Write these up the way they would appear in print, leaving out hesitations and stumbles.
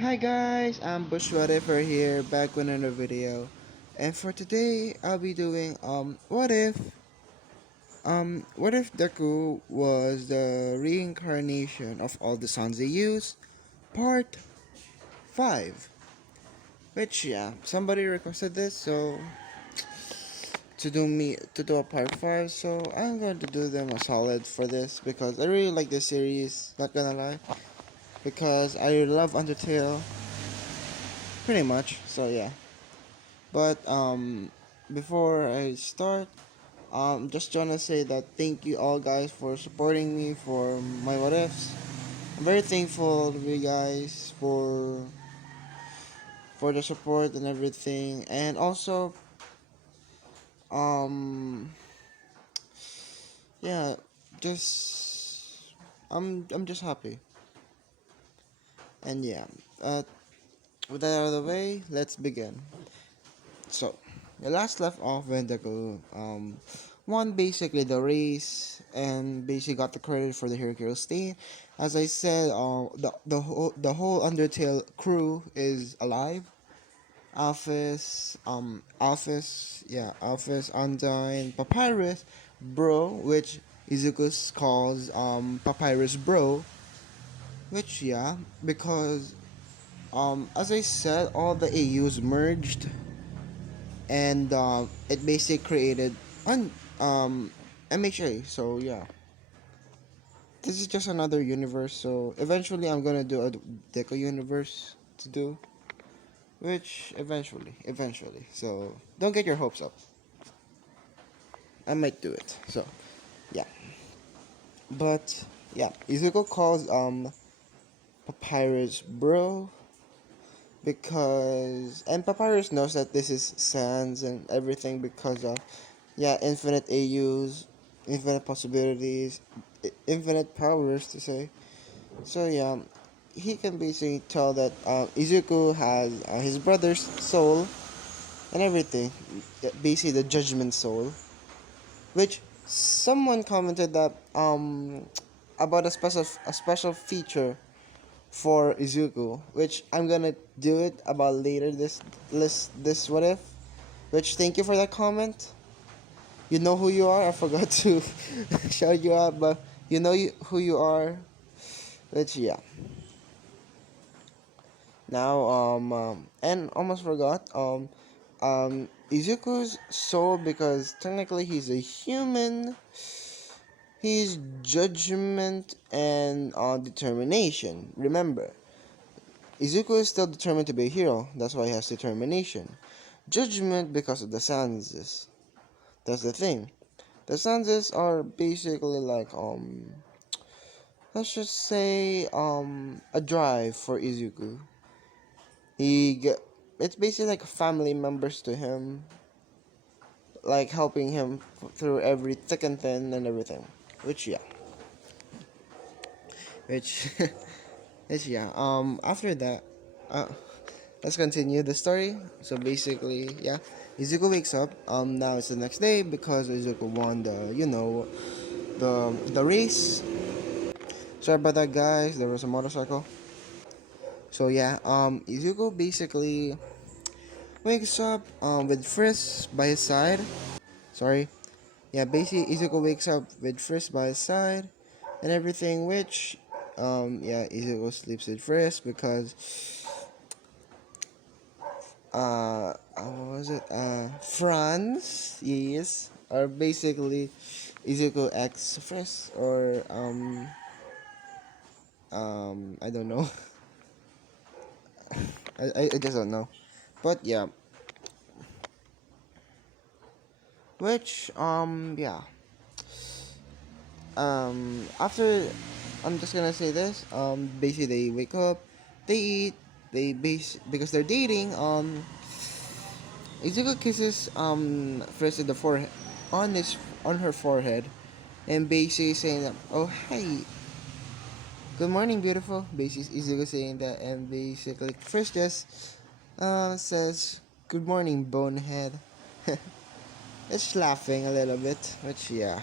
Hi guys, I'm Bush Whatever here, back with another video. And for today, I'll be doing what if Deku was the reincarnation of all the sons they use, part 5. Which yeah, somebody requested this, so to do a part 5, so I'm going to do them a solid for this because I really like this series, not gonna lie, because I love Undertale pretty much. So yeah. But before I start, just wanna say that thank you all guys for supporting me for my what ifs. I'm very thankful to you guys for the support and everything, and also um yeah, just I'm just happy, and yeah. Uh, with that out of the way, let's begin. So, the last left off when the won basically the race and basically got the credit for the Hero Stain. As I said, the whole Undertale crew is alive. Alphys, Undyne, Papyrus, Bro, which Izuku calls Papyrus Bro, which yeah, because as I said, all the AUs merged and it basically created MHA. So yeah, this is just another universe. So eventually, I'm gonna do a Deco universe to do, which eventually. So don't get your hopes up. I might do it. So yeah, but yeah, Izuku calls Papyrus bro because and Papyrus knows that this is Sans and everything because of yeah, infinite AUs, infinite possibilities, infinite powers to say. So yeah, he can basically tell that Izuku has his brother's soul and everything, basically the judgment soul, which someone commented that about a special feature for Izuku, which I'm gonna do it about later this what if, which thank you for that comment. You know who you are. I forgot to shout you out, but you know who you are. Which yeah. Now and almost forgot Izuku's soul, because technically he's a human. He's judgment and determination. Remember, Izuku is still determined to be a hero. That's why he has determination. Judgment because of the Sanses. That's the thing. The Sanses are basically like let's just say a drive for Izuku. He get it's basically like family members to him, like helping him through every thick and thin and everything. Which yeah, which which yeah. After that, uh, let's continue the story. So basically, yeah, Izuku wakes up. Now it's the next day because Izuku won the race. Sorry about that, guys. There was a motorcycle. So yeah, Izuku basically wakes up with Frisk by his side. Sorry. Yeah, basically Izuku wakes up with Frisk by his side and everything, which yeah, Izuku sleeps with Frisk because what was it? Franz, yes, or basically Izuku ex Frisk, or I don't know. I just don't know. But yeah, which yeah. After, I'm just gonna say this. Basically they wake up, they eat, because they're dating. Izuku kisses Frisk in the forehead, on her forehead, and basically saying that, oh hey, good morning beautiful. Basically Izuku saying that, and basically Frisk just says good morning bonehead. It's laughing a little bit, which yeah,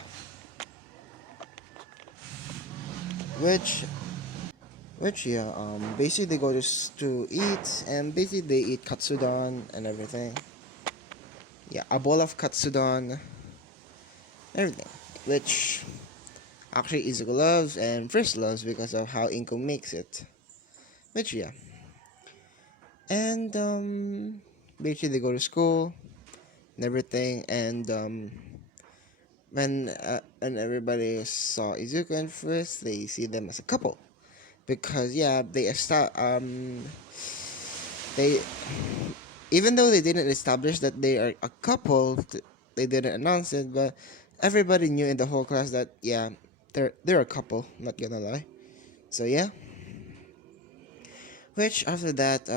which Which yeah, basically they go to eat, and basically they eat katsudon and everything. Yeah, a bowl of katsudon, everything. Which actually Izuku loves and Frisk loves because of how Inko makes it. Which yeah, and basically they go to school and everything, and when everybody saw Izuku and Frisk, they see them as a couple because yeah, they even though they didn't establish that they are a couple, they didn't announce it, but everybody knew in the whole class that yeah, they're a couple. Not gonna lie. So yeah, which after that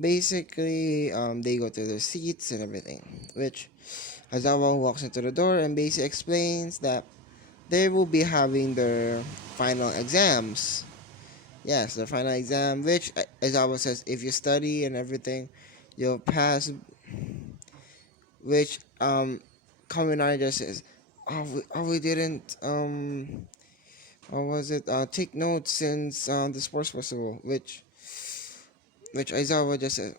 basically they go to their seats and everything. Which Azawa walks into the door and basically explains that they will be having their final exams. Yes, the final exam, which Azawa says if you study and everything, you'll pass. Which Kaminari just says, we didn't what was it take notes since the sports festival, which Aizawa just said,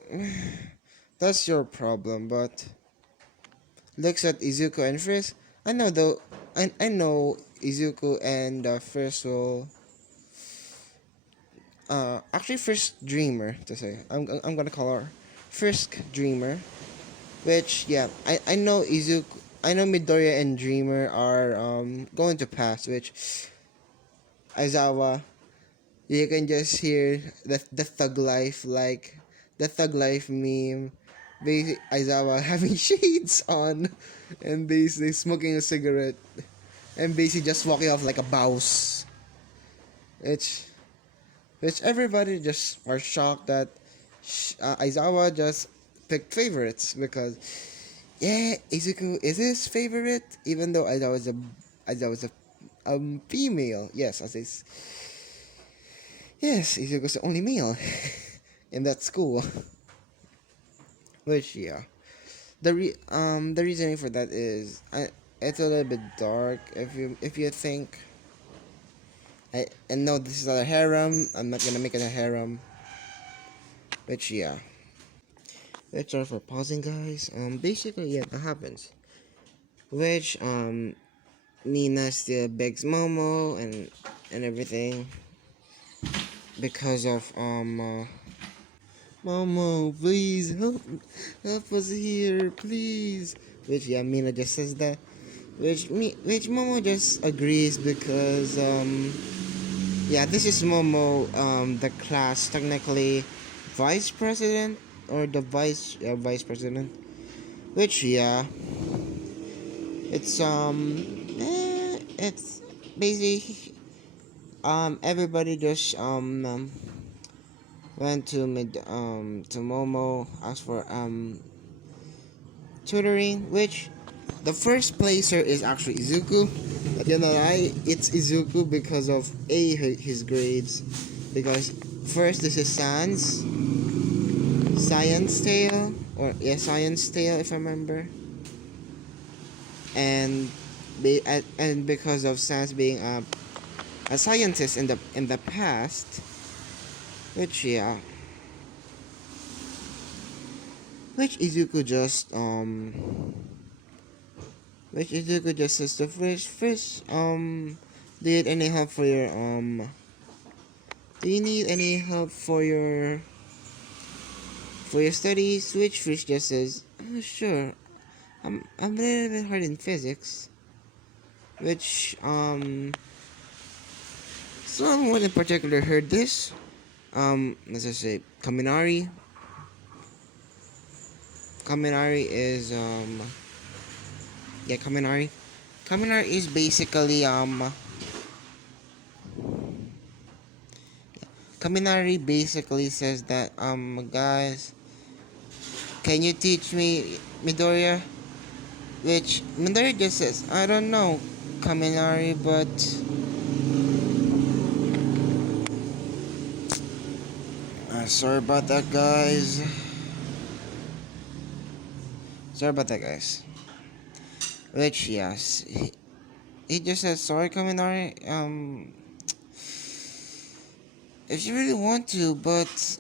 that's your problem, but looks at Izuku and Frisk. I know though, I know Izuku and Frisk will actually Frisk Dreamer to say. I'm gonna call her Frisk Dreamer. Which yeah, I know Izuku, I know Midoriya and Dreamer are going to pass. Which Aizawa, you can just hear the thug life, like the thug life meme. Basically, Aizawa having shades on, and basically smoking a cigarette, and basically just walking off like a boss. Which which everybody just are shocked that Aizawa just picked favorites because yeah, Izuku is his favorite, even though Aizawa was a female. Yes, yes, Izuku's the only male in that school. Which yeah, the reasoning for that is it's a little bit dark if you think. And no, this is not a harem. I'm not gonna make it a harem. Which yeah, let's sorry for pausing, guys. Basically yeah, that happens. Which Nina still begs Momo and everything because of Momo, please help us here, please. Which yeah, Mina just says that. Which Momo just agrees because yeah, this is Momo, the class technically vice president or the vice president. Which yeah, it's it's basically everybody just went to Momo, asked for tutoring, which the first placer is actually Izuku. But you know, it's Izuku because of his grades. Because first this is Science Tale, or yeah, Science Tale if I remember, and and because of Sans being a scientist in the past, which yeah, which Izuku just which Izuku just says to Fish, do you need any help for your do you need any help for your studies? Which Fish just says, oh, sure. I'm a little bit hard in physics. Which someone in particular heard this. Let's just say Kaminari. Kaminari is yeah, Kaminari. Kaminari is basically Kaminari basically says that guys, can you teach me Midoriya? Which Midoriya just says, I don't know, Kaminari, but sorry about that, guys. Sorry about that, guys. Which yes, he just says sorry, Kaminari. if you really want to, but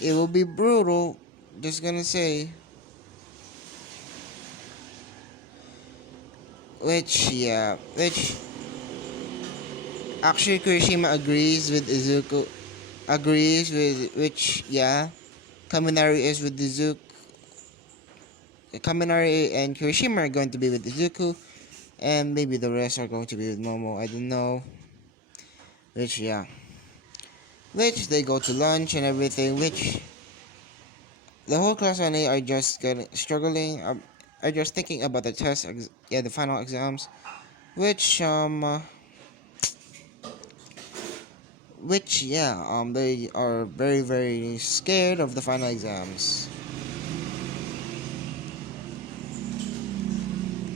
it will be brutal. Just gonna say, which actually Kirishima agrees with Izuku, agrees with which Kaminari is with Izuku. Kaminari and Kirishima are going to be with Izuku, and maybe the rest are going to be with Momo. I don't know. Which which they go to lunch and everything. Which the whole class 1A are just struggling. Are just thinking about the test. The final exams. Which they are very very scared of the final exams.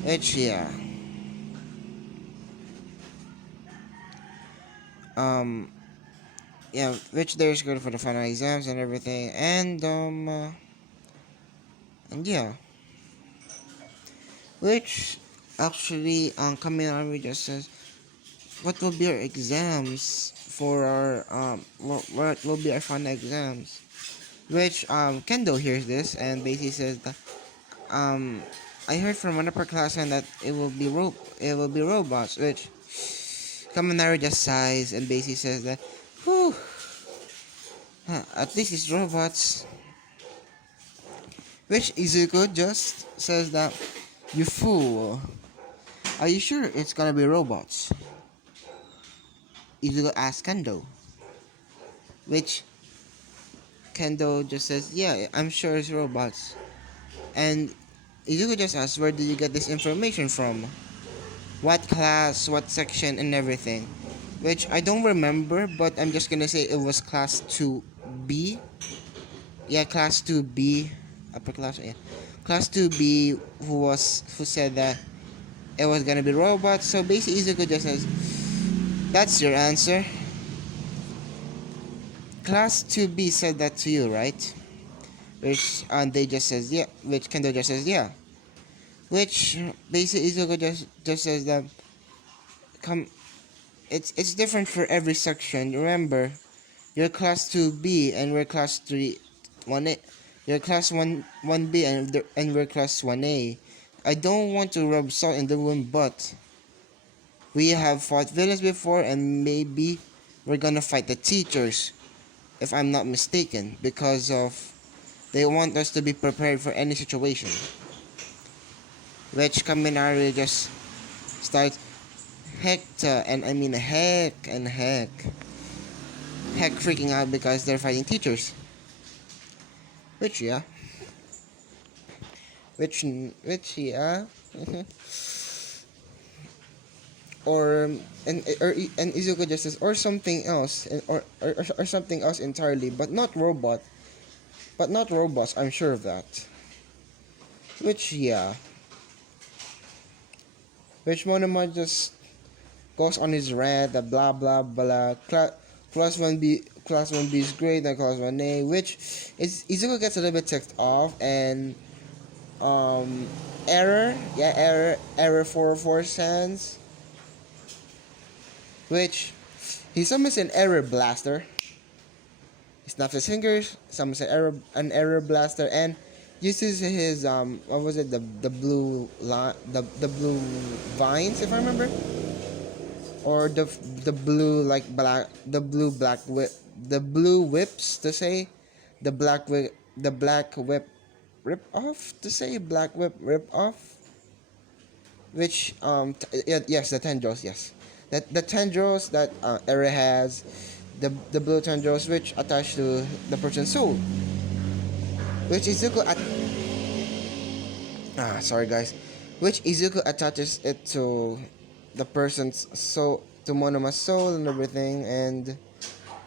Which um which they're scared for the final exams and everything, and which actually coming on we just says what will be our exams for our what will be our final exams, which Kendo hears this and basically says that um I heard from one of our class and that it will be robots, which Kaminari just sighs and basically says that whew, at least it's robots, which Izuku just says that you fool, are you sure it's gonna be robots? Izuku asks Kendo, which Kendo just says, yeah, I'm sure it's robots. And Izuku just asks, where did you get this information from? What class, what section, and everything. Which I don't remember, but I'm just gonna say it was class 2B. Yeah, class 2B. Upper class, yeah. Class 2B who said that it was gonna be robots. So basically Izuku just says, that's your answer. Class 2B said that to you, right? Which and they just says yeah, which Kendo just says yeah. Which basically Izuku just says that come it's different for every section. Remember, you're class 2B and we're class 3 1A. You're class 1B and we're class 1A. I don't want to rub salt in the wound, but we have fought villains before and maybe we're gonna fight the teachers if I'm not mistaken, because of they want us to be prepared for any situation. Which Kaminari just starts and I mean heck freaking out because they're fighting teachers. Which which or and Izuku just says or something else or something else entirely, but not robots. I'm sure of that. Which which Monoma just goes on his rant, the blah blah blah. Class 1B is great, and class 1A, which is Izuku gets a little bit ticked off and um error 404 stands, which he summons an error blaster. He snaps his fingers, summons an error blaster, and uses his what was it, the blue line, the blue vines, if I remember, or the blue like black, the blue whips to say, the black whip rip off to say, black whip rip off, which yes, the tendrils, yes, that the tendrils that Eri has, the blue tendrils which attach to the person's soul, which Izuku sorry guys, which Izuku attaches it to the person's soul, to Monoma's soul and everything, and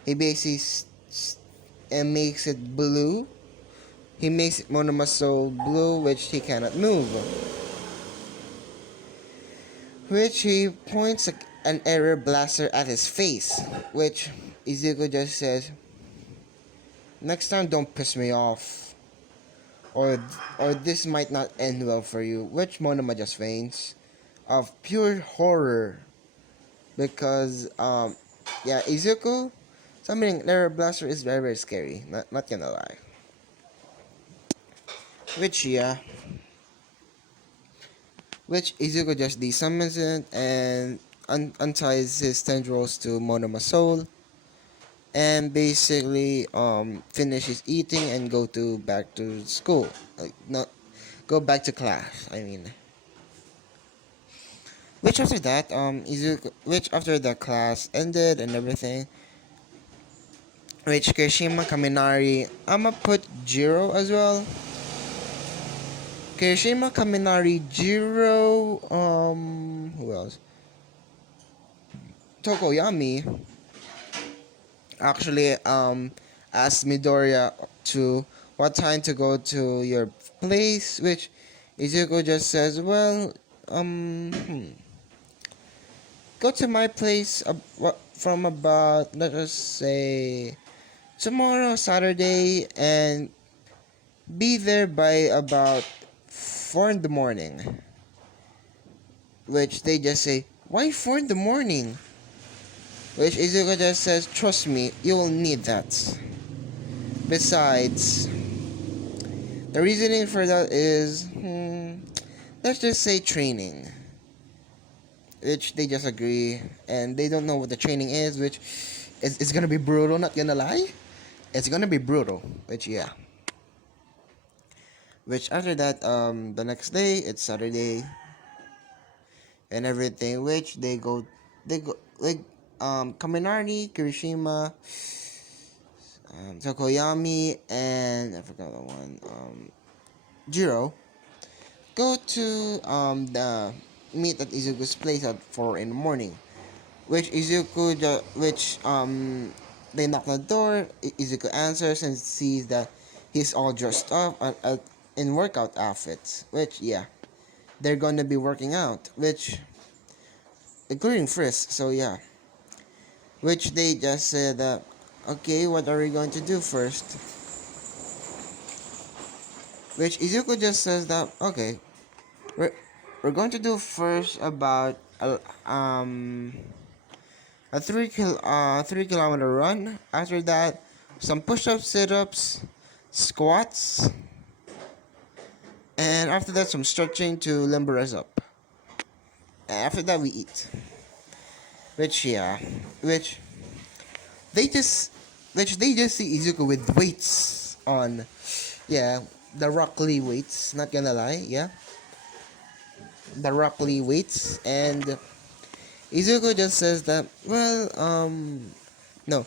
he basically and makes it blue. He makes Monoma's soul blue, which he cannot move. Which he points an error blaster at his face, which Izuku just says, next time don't piss me off, or this might not end well for you, which Monoma just faints of pure horror because yeah, Izuku, summoning Nerve Blaster is very very scary. Not gonna lie. Which yeah, which Izuku just desummons it and unties his tendrils to Monoma Soul, and basically finishes eating and go to back to school. Like not go back to class. I mean. Which after that, Izuku, which after the class ended and everything, which Kirishima Kaminari, I'ma put Jiro as well. Kirishima Kaminari, Jiro, who else? Tokoyami actually asked Midoriya to what time to go to your place, which Izuku just says, well, go to my place from about, let us say, tomorrow, Saturday, and be there by about 4 in the morning. Which they just say, why 4 in the morning? Which Izuka just says, trust me, you will need that. Besides, the reasoning for that is, let's just say training. Which they just agree, and they don't know what the training is, which is gonna be brutal, not gonna lie. It's gonna be brutal, which yeah. Which after that, the next day, it's Saturday, and everything, which they go, like, Kaminari, Kirishima, Tokoyami, and I forgot the one, Jiro, go to, the meet at Izuku's place at 4 in the morning, which they knock on the door, Izuku answers and sees that he's all dressed up in workout outfits, which, yeah, they're gonna be working out, which, including Frisk, so yeah. Which they just said that, okay, what are we going to do first? Which Izuku just says that, okay, we're, we're going to do first about a 3 kilometer run. After that, some push-ups, sit-ups, squats, and after that some stretching to limber us up. And after that we eat. Which yeah, which they just they just see Izuku with weights on. Yeah, the Rock Lee weights, not gonna lie, yeah. The Rock Lee weights, and Izuku just says that, well, no.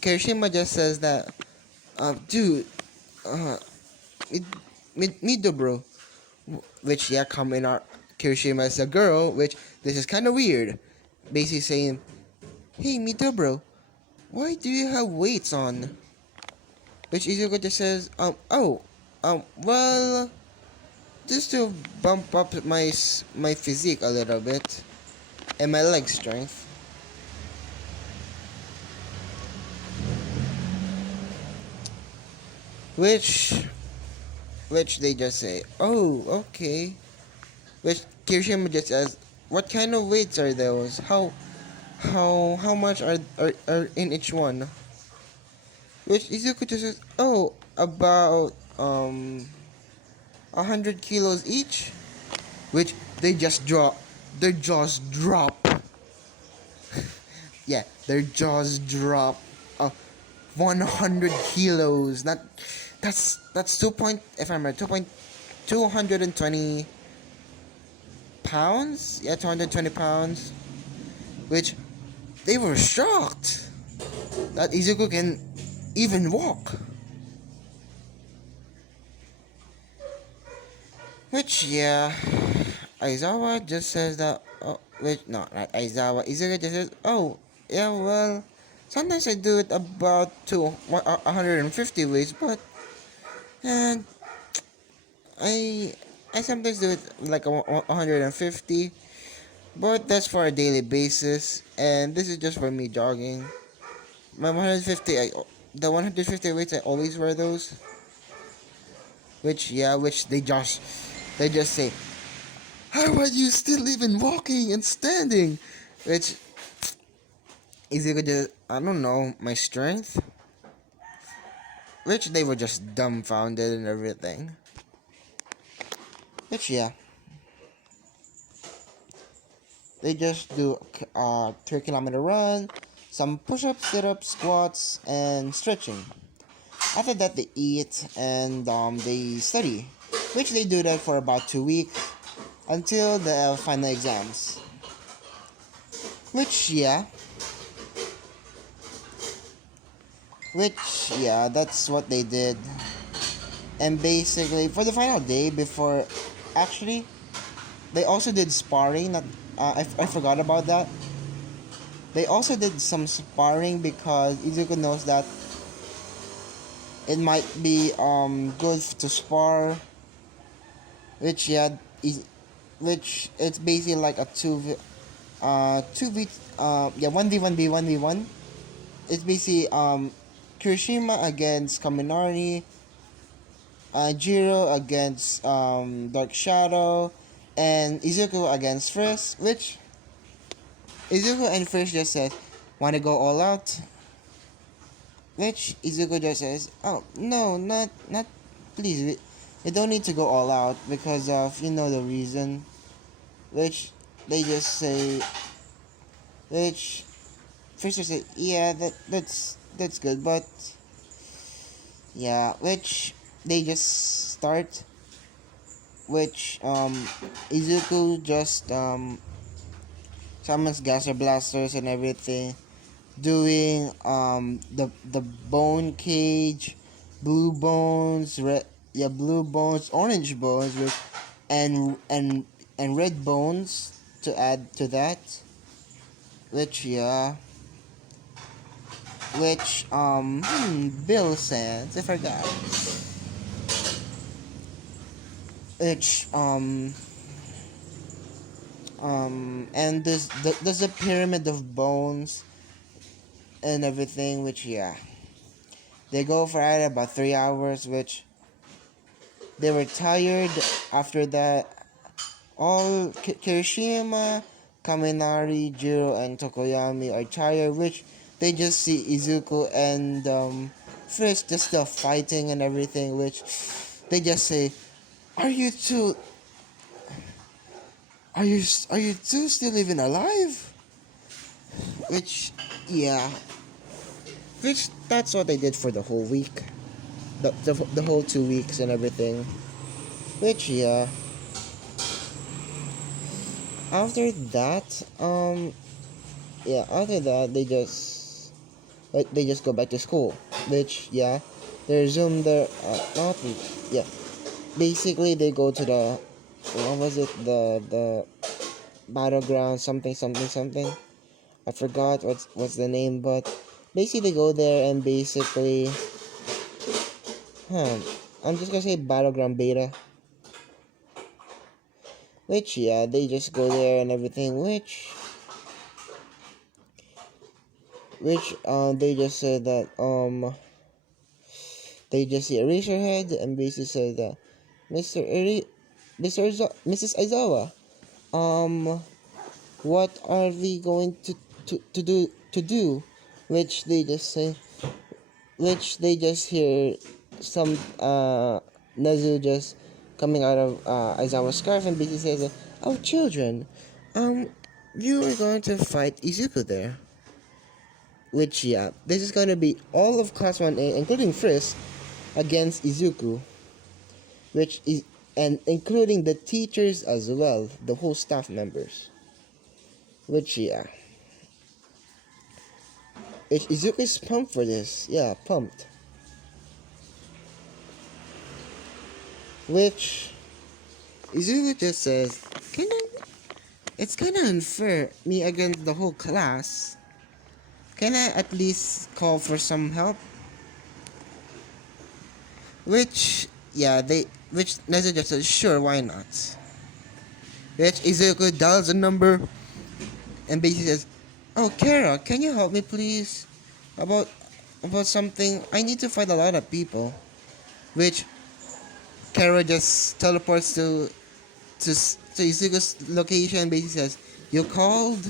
Kirishima just says that, dude, uh, Mido bro. Which, yeah, come in our Kirishima as a girl, which, this is kind of weird. Basically saying, hey, Mido bro, why do you have weights on? Which Izuku just says, well, just to bump up my physique a little bit and my leg strength. Which they just say, oh, okay. Which Kirishima just asks, what kind of weights are those? How much are in each one? Which Izuku just says, oh, about 100 kilos each. Which they just drop, their jaws drop. Yeah, their jaws drop. 100 kilos. Not that's 2 point, if I'm right, 220 pounds. Yeah, 220 pounds. Which they were shocked that Izuku can even walk. Which yeah, Aizawa just says that. Oh, wait, no, not Aizawa. Izuku just says, oh, yeah, well, sometimes I do it about 150 ways, but and I I sometimes do it like 150, but that's for a daily basis, and this is just for me jogging. My 150, the 150 weights, I always wear those. Which yeah, which they just say, how are you still even walking and standing? Which Izuku just, I don't know, my strength? Which they were just dumbfounded and everything. Which, yeah, they just do a 3 kilometer run, some push ups, sit ups, squats, and stretching. After that, they eat and they study, which they do that for about 2 weeks until the final exams. Which, yeah, that's what they did. And basically, for the final day, before actually, they also did sparring. Not, I forgot about that. They also did some sparring because Izuku knows that it might be good to spar, which is which it's basically like a two v 1v1 It's basically Kirishima against Kaminari, Jiro against Dark Shadow, and Izuku against Frisk, which Izuku and Frisk just said, wanna go all out? Which Izuku just says, oh no, not please, we don't need to go all out because of the reason. Which they just say, which Frisk just said, yeah, that's good, but yeah, which they just start, which Izuku just summons Gaser Blasters and everything, doing the bone cage, blue bones, blue bones, orange bones with and red bones to add to that, which Bill says I forgot, which and there's a pyramid of bones and everything, which they go for about 3 hours, which they were tired after that. All Kirishima, Kaminari, Jiro, and Tokoyami are tired, which they just see Izuku and Frisk just still fighting and everything, which they just say, "Are you two? Are you two still even alive?" Which, yeah, which that's what they did for the whole week, the whole 2 weeks and everything. Which after that after that they just go back to school, which they resume their not yeah basically they go to the what was it the battleground something. I forgot what's the name, but basically they go there and basically huh I'm just gonna say battleground beta, which they just go there and everything, which they just said that they just see Eraserhead and basically said that Mr. Mrs. Aizawa, um, what are we going to do? Which they just say, which they just hear some Nezu just coming out of Aizawa's scarf and basically says, "Oh, children, um, you are going to fight Izuku there." Which this is going to be all of Class 1A, including Frisk, against Izuku, which is and including the teachers as well, the whole staff members. Which Izuku is pumped for this. Yeah, pumped. Which Izuku just says, it's kind of unfair, me against the whole class. Can I at least call for some help? Which which Nezu just says, sure, why not? Which Izuku dials a number and basically says, "Oh, Kara, can you help me, please? About something. I need to fight a lot of people." Which Kara just teleports to Izuku's location and basically says, "You called?"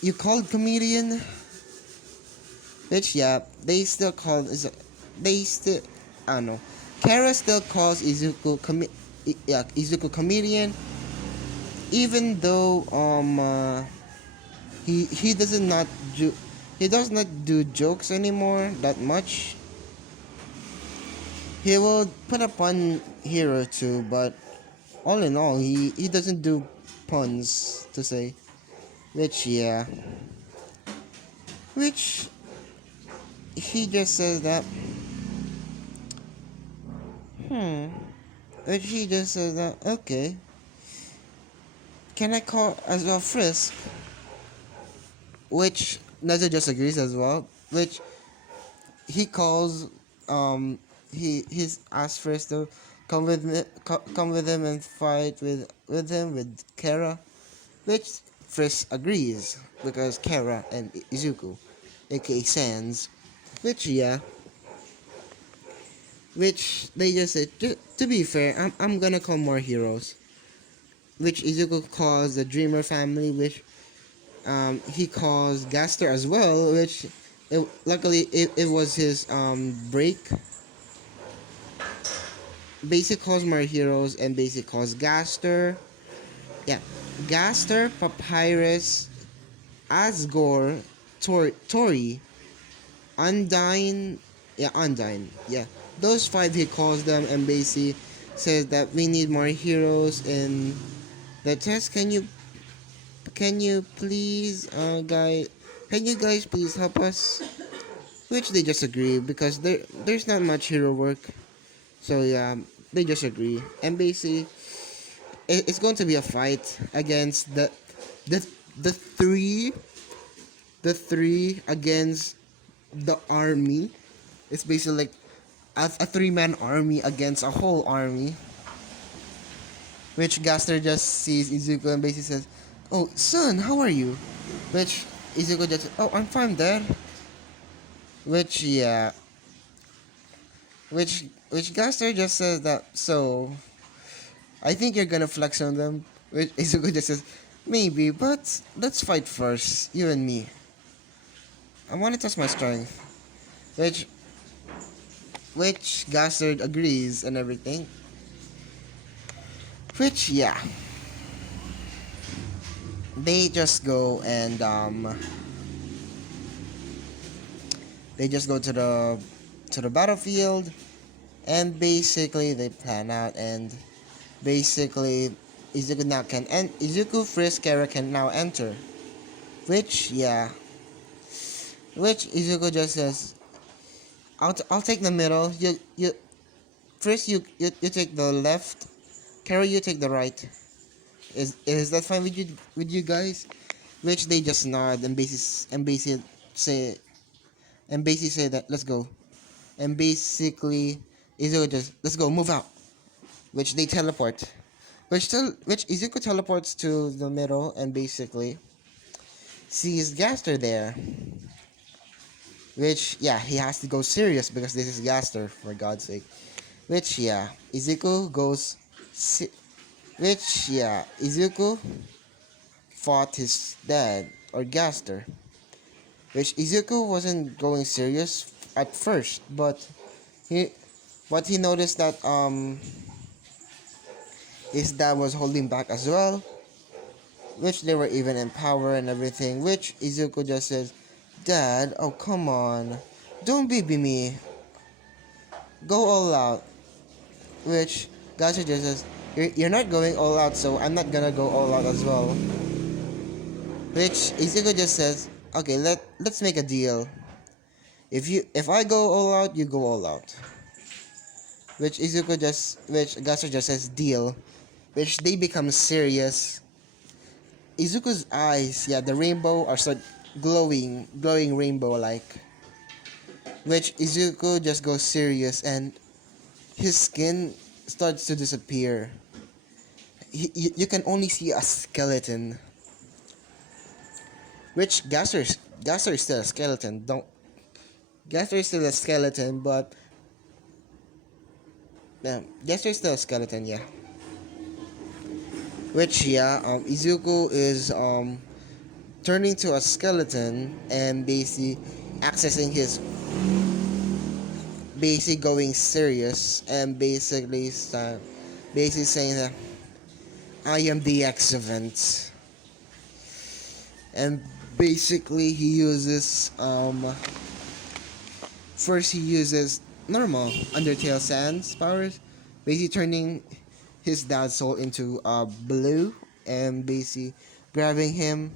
You called comedian, which yeah, they still call is they still I don't know. Kara still calls Izuku comedian, even though he does not do he does not do jokes anymore that much. He will put a pun here or two, but all in all, he doesn't do puns to say. Which yeah, which he just says that hmm, which he just says that okay. Can I call as well Frisk? Which Naja just agrees as well. Which he calls he's asked Frisk to come with him and fight with him with Kara. Which Frisk agrees because Kara and Izuku, aka Sans, which yeah, which they just said to be fair, I'm gonna call more heroes. Which Izuku calls the Dreamer family, which he calls Gaster as well, which luckily it was his break. Basic calls more heroes and basic calls Gaster. Yeah, Gaster, Papyrus, Asgore, Tori, Undyne, yeah, Undyne, yeah. Those five he calls them and basically says that we need more heroes in the test. Can you please can you guys please help us? Which they just agree because there's not much hero work. So yeah, they just agree. And basically it's going to be a fight against the the three the three against the army. It's basically like a three-man army against a whole army. Which Gaster just sees Izuku and basically says, "Oh, son, how are you?" Which Izuku just, "Oh, I'm fine, dad." Which yeah, which Gaster just says that. So I think you're gonna flex on them. Which Izuku just says, "Maybe, but let's fight first, you and me. I want to test my strength." Which Gaster agrees and everything. Which yeah, they just go and they just go to the battlefield and basically they plan out and basically Izuku now can and Izuku Frisk Kara can now enter. Which yeah, which Izuku just says, I'll take the middle. You Frisk you take the left. Kara you take the right. Is that fine with you guys? Which they just nod and basically say that let's go. And basically Izuku just let's go move out. Which they teleport. Which Izuku teleports to the middle and basically sees Gaster there. Which yeah, he has to go serious because this is Gaster for God's sake. Which yeah, Izuku goes. Which yeah, Izuku fought his dad or Gaster. Which Izuku wasn't going serious at first, he he noticed that his dad was holding back as well. Which they were even in power and everything. Which Izuku just says, "Dad, oh come on, don't baby me, go all out." Which Gacha just says, you're not going all out, so I'm not gonna go all out as well." Which Izuku just says, "Okay, let's make a deal. If I go all out, you go all out." Which Gacha just says deal. Which they become serious. Izuku's eyes, yeah, the rainbow are start glowing rainbow like. Which Izuku just goes serious and his skin starts to disappear. You can only see a skeleton. Which Gaster is still a skeleton. Don't Gaster is still a skeleton, but yeah, Gaster is still a skeleton. Yeah. Which yeah, Izuku is turning to a skeleton and basically accessing his basically going serious and basically saying that I am the X event. And basically he uses first he uses normal Undertale Sans powers, basically turning his dad's soul into blue and basically grabbing him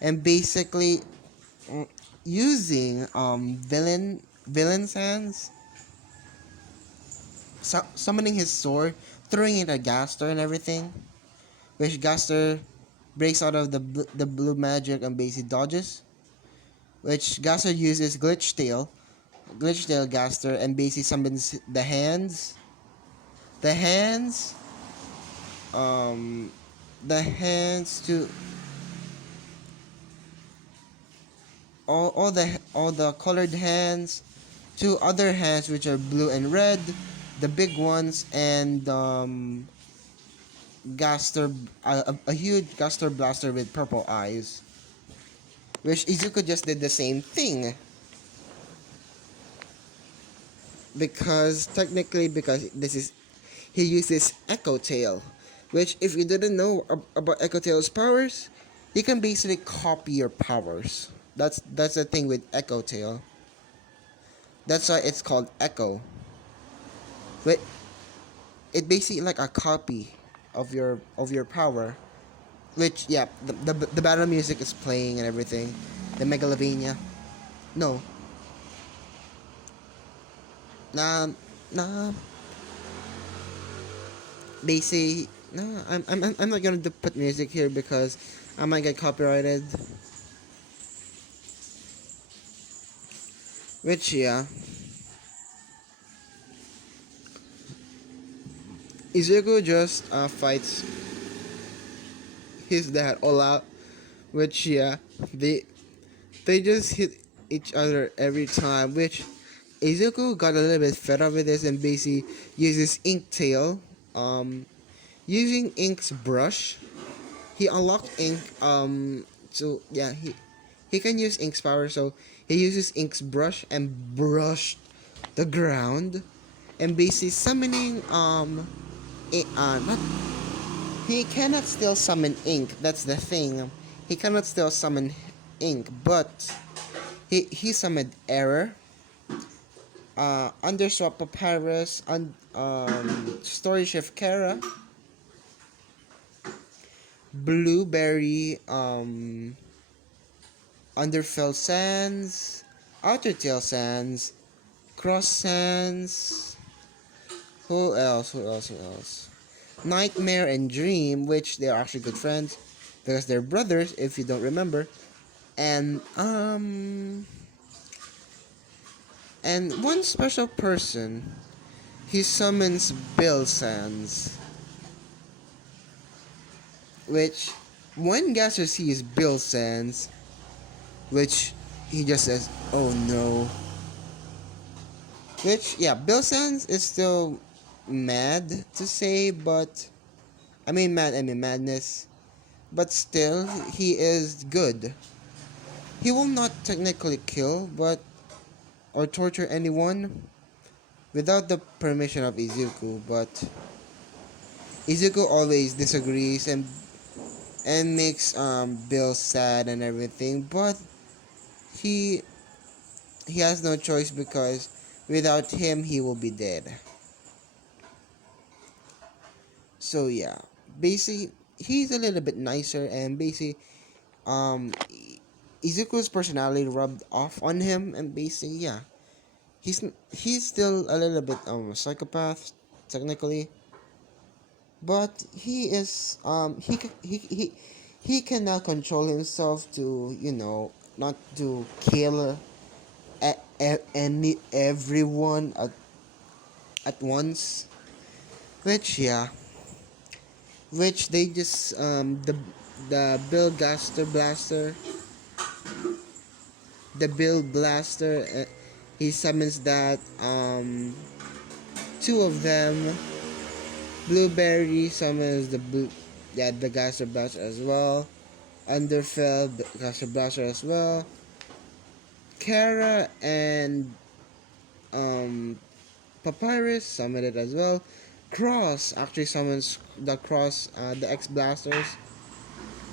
and basically mm, using villain Sans, summoning his sword, throwing it at Gaster and everything, which Gaster breaks out of the blue magic and basically dodges, which Gaster uses Glitch Tail Gaster, and basically summons the hands, um, the hands to all the colored hands, two other hands which are blue and red, the big ones, and Gaster, a huge Gaster blaster with purple eyes, which Izuku just did the same thing because this is he uses Echo Tail, which if you didn't know about Echo Tail's powers, he can basically copy your powers. That's the thing with Echo Tail. That's why it's called Echo. But it basically like a copy of your power. Which yeah, the battle music is playing and everything. The Megalovania. No, nah, nah. Basically, no. I'm not gonna put music here because I might get copyrighted. Which yeah, Izuku just fights his dad all out. Which yeah, they they just hit each other every time. Which Izuku got a little bit fed up with this and basically uses Ink Tail. Using Ink's brush, he unlocked Ink. So yeah, he can use Ink's power. So he uses Ink's brush and brushed the ground, and basically summoning not he cannot still summon ink. That's the thing. He cannot still summon ink, but he summoned error, underswap papyrus, story shift Kara, blueberry, underfell sands, outer tail sands, cross sands. Who else? Who else? Who else? Nightmare and Dream, which they're actually good friends because they're brothers. If you don't remember, and one special person, he summons Bill Sands, which when Gasser sees Bill Sands, which he just says, "Oh no." Which yeah, Bill Sands is still mad to say, but I mean madness, but still he is good. He will not technically kill, but or torture anyone without the permission of Izuku, but Izuku always disagrees and makes Bill sad and everything, but he he has no choice because without him he will be dead. So yeah, basically he's a little bit nicer and basically um Izuku's personality rubbed off on him and basically yeah, he's still a little bit psychopath technically, but he is he cannot control himself to not to kill everyone at once, which yeah, which they just the Bill Blaster, he summons that two of them. Blueberry summons the Gaster Blaster as well. Underfell, Gaster Blaster as well. Kara and um, Papyrus summoned it as well. Cross actually summons the Cross, the X Blasters,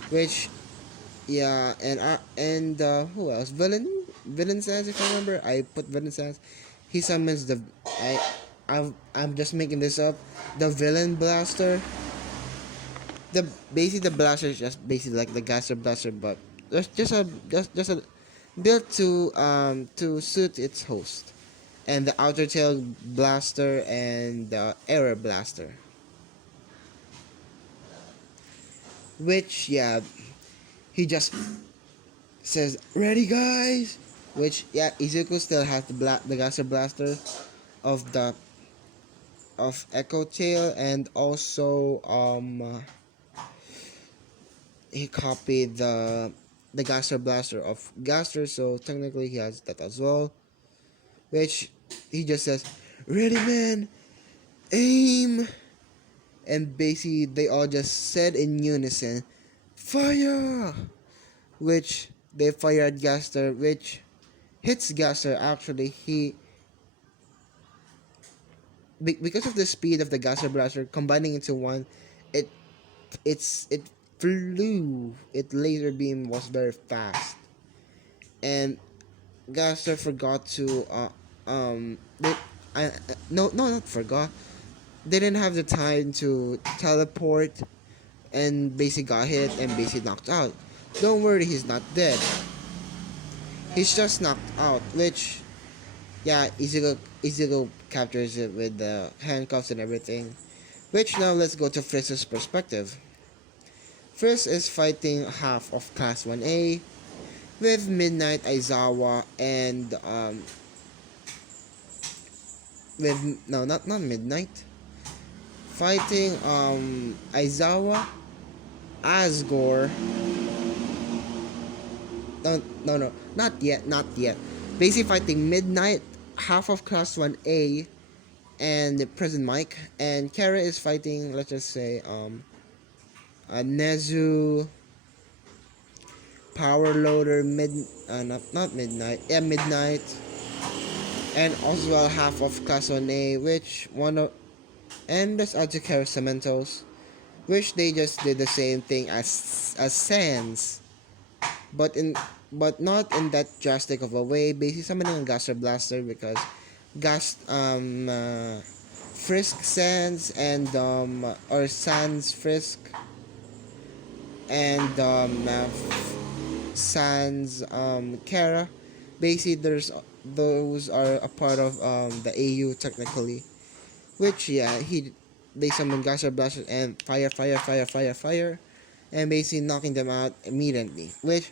which yeah, and who else? Villain says, if I remember, I put Villain says. He summons the I'm just making this up. The Villain Blaster. The basically the blaster is just basically like the Gaster Blaster, but just a built to suit its host. And the Outer Tail Blaster and the Error Blaster, which yeah, he just says ready guys, which yeah, Izuku still has the Gaster Blaster of the of Echo Tail, and also he copied the Gaster Blaster of Gaster, so technically he has that as well, which he just says ready man, aim, and basically they all just said in unison fire, which they fired Gaster, which hits Gaster. Actually, because of the speed of the Gaster Blaster combining into one, it it flew. It laser beam was very fast, and Gaster forgot to they, no, not forgot. They didn't have the time to teleport, and basically got hit and basically knocked out. Don't worry, he's not dead. He's just knocked out, which yeah, Izuku captures it with the handcuffs and everything. Which now let's go to Frizz's perspective. Frizz is fighting half of Class 1A with Midnight Aizawa and with no, not Midnight, fighting Aizawa, Asgore. No, not yet. Basically fighting Midnight, half of Class 1A, and the Prison Mike, and Kara is fighting, let's just say Nezu, Power Loader, not Midnight, yeah, Midnight, and as well half of Class 1A, which one of, and there's also Kara Cementos, which they just did the same thing as Sans, but in but not in that drastic of a way. Basically summoning a Gaster Blaster because Gas Frisk Sans and or Sans Frisk and Sans Kara. Basically there's those are a part of the AU technically. Which yeah, they summon Gaster Blaster and fire, and basically knocking them out immediately. Which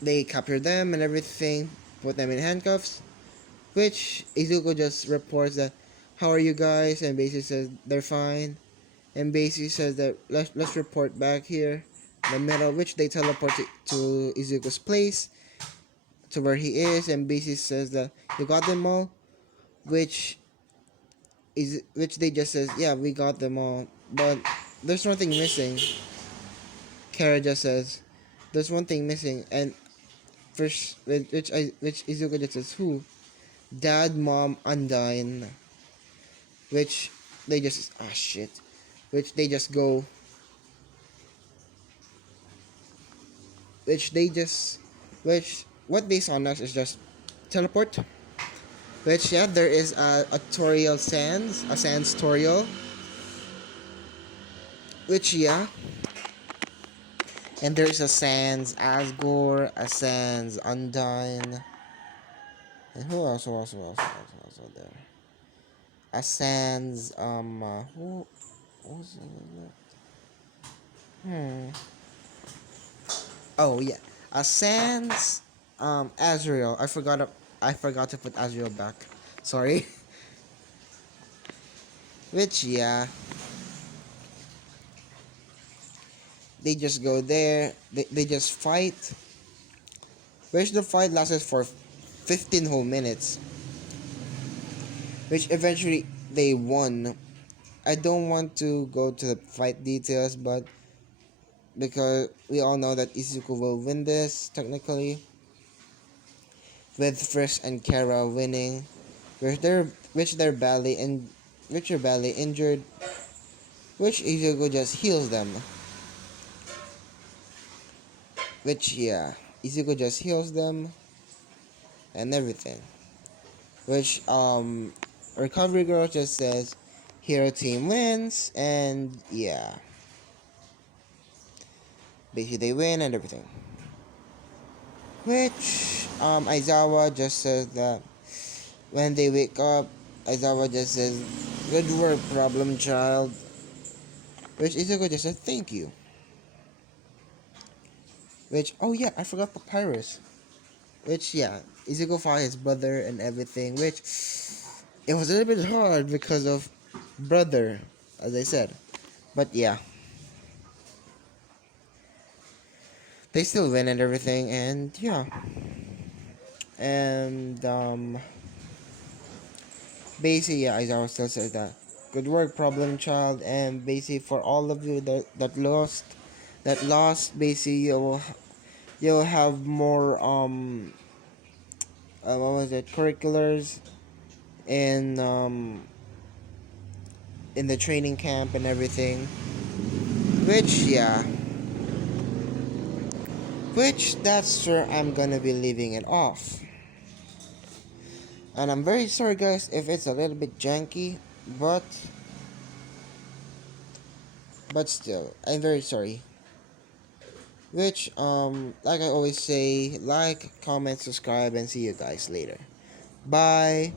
they capture them and everything, put them in handcuffs. Which Izuku just reports that, how are you guys? And basically says they're fine. And basically says that let's report back here. The middle, which they teleport to Izuku's place, to where he is, and basically says that you got them all, which which they just says yeah, we got them all, but there's one thing missing. Kara just says there's one thing missing, and first which Izuku just says who? Dad, mom, Undyne, which they just shit, which they just go, which they just, which what they saw next is just teleport. Which yeah, there is a tutorial sans, a sans tutorial. Which yeah, and there is a sans Asgore, a sans Undyne, and who else are there? A sans who was it? Oh yeah, a sans Azrael. I forgot to put Azrael back. Sorry. Which yeah, they just go there. They just fight. Which the fight lasted for 15 whole minutes. Which eventually they won. I don't want to go to the fight details, but because we all know that Izuku will win this technically, with Frisk and Kara winning, which they're badly in, which are badly injured, which Izuku just heals them, which yeah, Izuku just heals them and everything, which Recovery Girl just says hero team wins, and yeah, basically they win and everything. Which Aizawa just says that when they wake up, Aizawa just says, "Good work, problem child." Which Izuku just said, "Thank you." Which, oh yeah, I forgot Papyrus. Which, yeah, Izuku fought his brother and everything. Which it was a little bit hard because of brother, as I said. But yeah, they still win and everything. And yeah, and basically, yeah, Aizawa still says that. Good work, problem child. And basically, for all of you that lost, basically you'll have more what was it, curriculars in in the training camp and everything, which yeah, which that's where I'm gonna be leaving it off. And I'm very sorry guys if it's a little bit janky, but still I'm very sorry. Which like I always say, like, comment, subscribe, and see you guys later. Bye.